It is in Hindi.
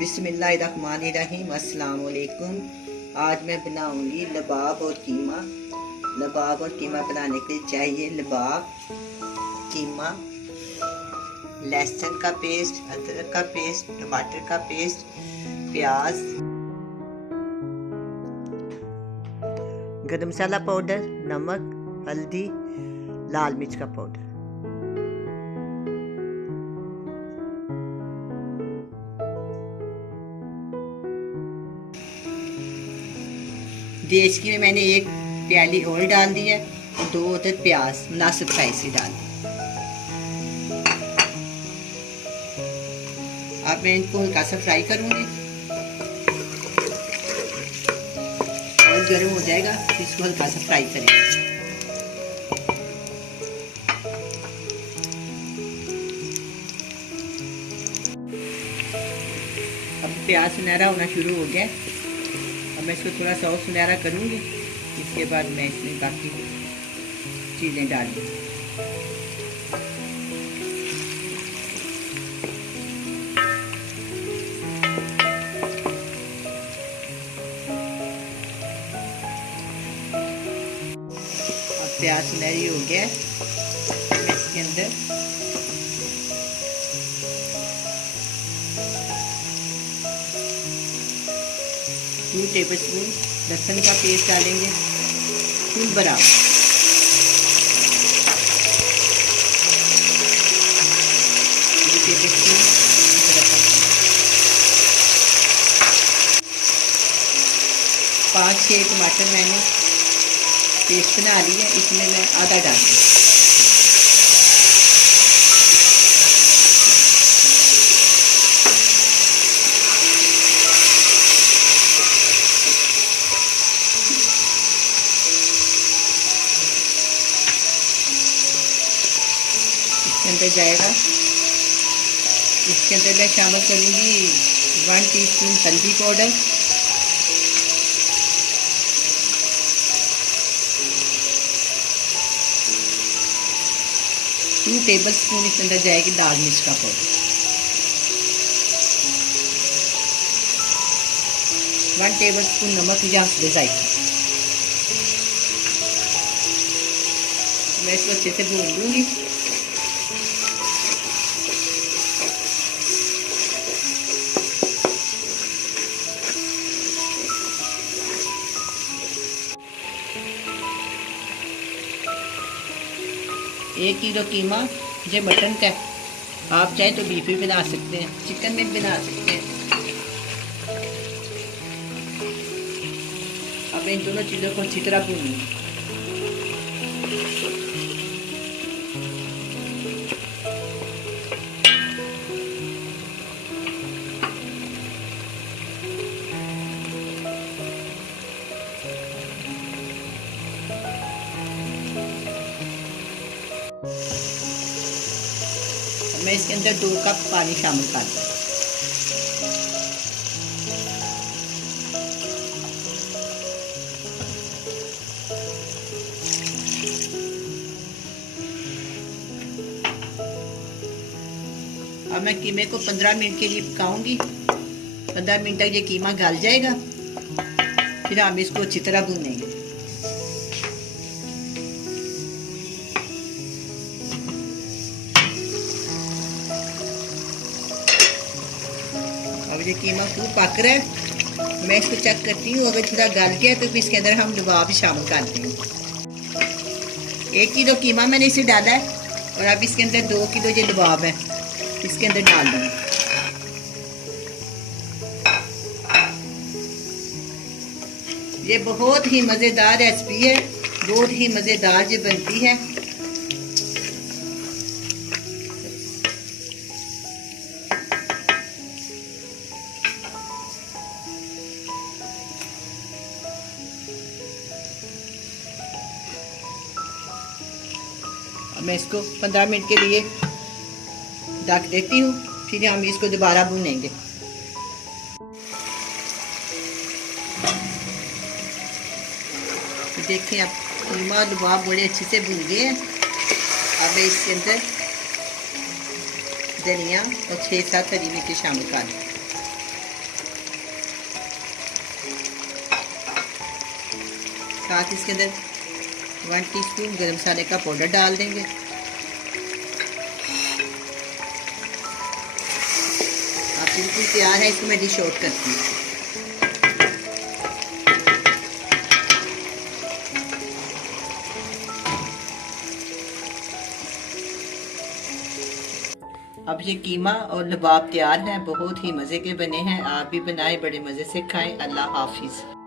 बिस्मिल्लाहिर्रहमानिर्रहीम। अस्सलाम वालेकुम। आज मैं बनाऊंगी लबाब और कीमा। लबाब और कीमा बनाने के लिए चाहिए लबाब, कीमा, लहसुन का पेस्ट, अदरक का पेस्ट, टमाटर का पेस्ट, प्याज, गरम मसाला पाउडर, नमक, हल्दी, लाल मिर्च का पाउडर। देचकी में मैंने एक प्याली ऑयल डाल दिया, 2 अदद प्याज मुनासिब साइज से डाल। अब मैं इनको हल्का सा फ्राई करूंगी। ऑयल गर्म हो जाएगा तो इसको हल्का सा फ्राई करेंगे। अब प्याज सुनहरा होना शुरू हो गया। अब मैं इसको थोड़ा सा और सुनहरा करूँगी। इसके बाद मैं इसमें बाकी चीज़ें डालूँगी। अब प्याज सुनहरी हो गया, मैं इसके अंदर टू टेबलस्पून लहसुन का पेस्ट डालेंगे, फुल बराबर। 2 टेबलस्पून अदरक का पेस्ट, 5-6 टमाटर मैंने पेस्ट बना ली है, इसमें मैं आधा डालूंगी। इसके अंदर जाएगा, इसके अंदर मैं शामिल करूँगी 1 टीस्पून हल्दी पाउडर, 2 टेबलस्पून इसके अंदर जाएगी लाल मिर्च का पाउडर, 1 टेबलस्पून नमक या जायका। मैं इसको अच्छे से भून लूँगी। एक किलो कीमा ये मटन का, आप चाहे तो बीफ भी बना सकते हैं, चिकन में भी बना सकते हैं। अब इन दोनों चीज़ों को अच्छी तरह भूनिए। मैं इसके अंदर 2 कप पानी शामिल कर दूँ। अब मैं कीमे को 15 मिनट के लिए पकाऊंगी। 15 मिनट तक ये कीमा गल जाएगा, फिर हम इसको अच्छी तरह भूनेंगे। अब ये कीमा खूब पक रहा है, मैं इसको चेक करती हूँ। अगर थोड़ा गल गया तो फिर इसके अंदर हम लबाब भी शामिल करते हैं। 1 किलो कीमा मैंने इसे डाला है और अब इसके अंदर 2 किलो ये लबाब है, इसके अंदर डाल दूँगी। ये बहुत ही मज़ेदार रेसिपी है, बहुत ही मज़ेदार ये बनती है। मैं इसको 15 मिनट के लिए ढक देती हूँ, फिर हम इसको दोबारा भूनेंगे। देखें, अब कीमा और लबाब बड़े अच्छे से भून गए हैं। अब इसके अंदर धनिया और 6-7 हरी मिर्ची शामिल कर दें। साथ इसके अंदर 1 टीस्पून गरम मसाले का पाउडर डाल देंगे। अब बिल्कुल तैयार है, इसको मैं डिश आउट करती हूँ। अब ये कीमा और लबाब तैयार हैं, बहुत ही मज़े के बने हैं। आप भी बनाएं, बड़े मज़े से खाएं। अल्लाह हाफिज़।